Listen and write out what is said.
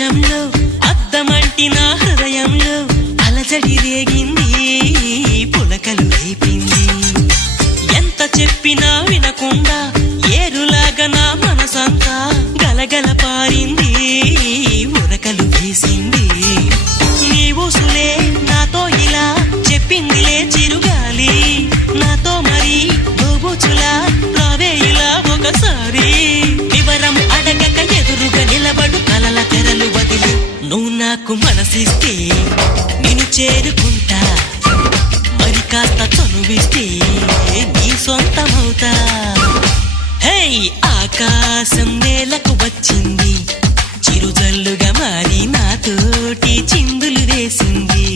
నిమిషంలో అద్దమంటి నా హృదయంలో అలజడి రేగింది, పులకలు రేపింది. ఎంత చెప్పినా వినకుండా ఏరులాగా నా మనసంతా గలగల పారింది, ఉరకలు వేసింది. నీ ఊసులే నాతో ఇలా చెప్పిందిలే చిరుగాలి, నాతో మరి దోబుచులా రావే ఇలా ఒకసారి. వివరం అడగక ఎదురుగా నిలబడు కలల తెరలు వదిలి, నువ్వు నాకు మనసిస్తే నిన్ను చేరుకుంటా, మరి కాస్త చనువిస్తే నీ సొంతమవుతా. హే ఆకాశం నేలకు వచ్చింది, చిరుజల్లుగా మారి నాతోటి చిందులు వేసింది.